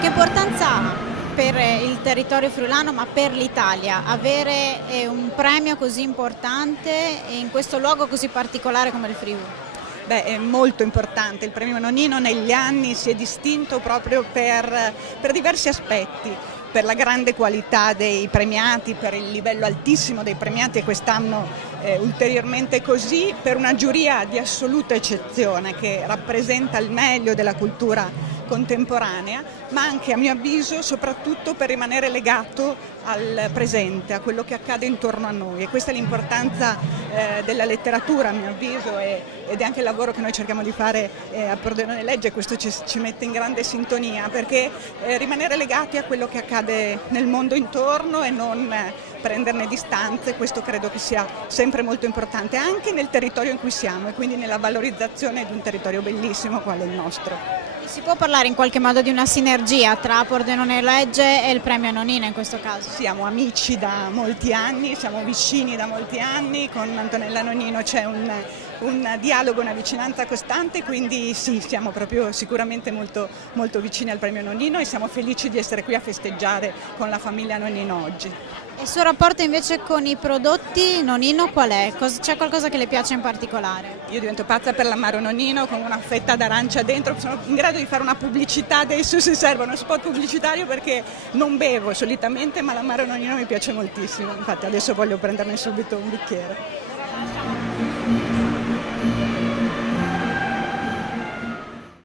Che importanza ha per il territorio friulano, ma per l'Italia, avere un premio così importante e in questo luogo così particolare come il Friuli? Beh, è molto importante, il premio Nonino negli anni si è distinto proprio per diversi aspetti, per la grande qualità dei premiati, per il livello altissimo dei premiati e quest'anno ulteriormente così, per una giuria di assoluta eccezione che rappresenta il meglio della cultura contemporanea, ma anche a mio avviso soprattutto per rimanere legato al presente, a quello che accade intorno a noi, e questa è l'importanza della letteratura a mio avviso ed è anche il lavoro che noi cerchiamo di fare a Pordenone Legge, e questo ci mette in grande sintonia, perché rimanere legati a quello che accade nel mondo intorno e non prenderne distanze, questo credo che sia sempre molto importante anche nel territorio in cui siamo e quindi nella valorizzazione di un territorio bellissimo quale il nostro. Si può parlare in qualche modo di una sinergia tra Pordenone Legge e il premio Nonino in questo caso? Siamo amici da molti anni, siamo vicini da molti anni, con Antonella Nonino c'è un dialogo, una vicinanza costante, quindi sì, siamo proprio sicuramente molto, molto vicini al premio Nonino e siamo felici di essere qui a festeggiare con la famiglia Nonino oggi. E il suo rapporto invece con i prodotti Nonino qual è? C'è qualcosa che le piace in particolare? Io divento pazza per l'amaro Nonino con una fetta d'arancia dentro, sono in grado di fare una pubblicità adesso se serve, uno spot pubblicitario, perché non bevo solitamente ma l'amaro Nonino mi piace moltissimo, infatti adesso voglio prenderne subito un bicchiere.